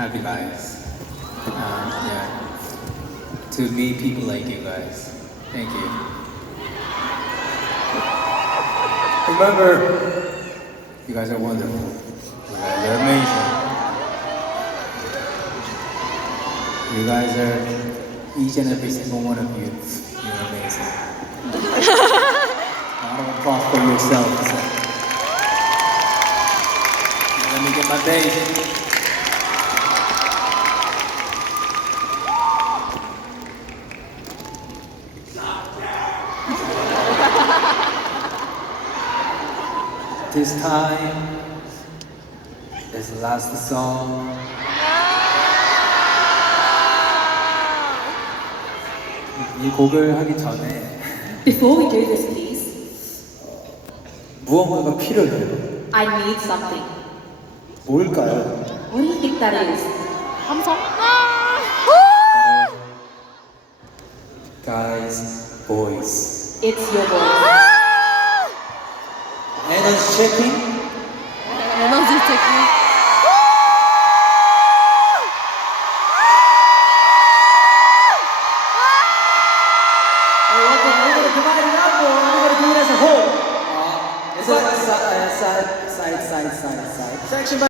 have you guys. Yeah. To meet people like you guys. Thank you. Remember, you guys are wonderful. You guys are amazing. You guys are, each and every single one of you, you're amazing. A lot of applause for yourselves. Let me get my bass. This time is the last song. 이 곡을 하기 전에 Before we do this piece, 무언가가 필요해요. I need something. 뭘까요? What do you think that is? 함성. Guys, boys. It's your voice. Energy checking. 에너지 체크. We're gonna divide it up, or we're gonna do it as a whole. Side. Section by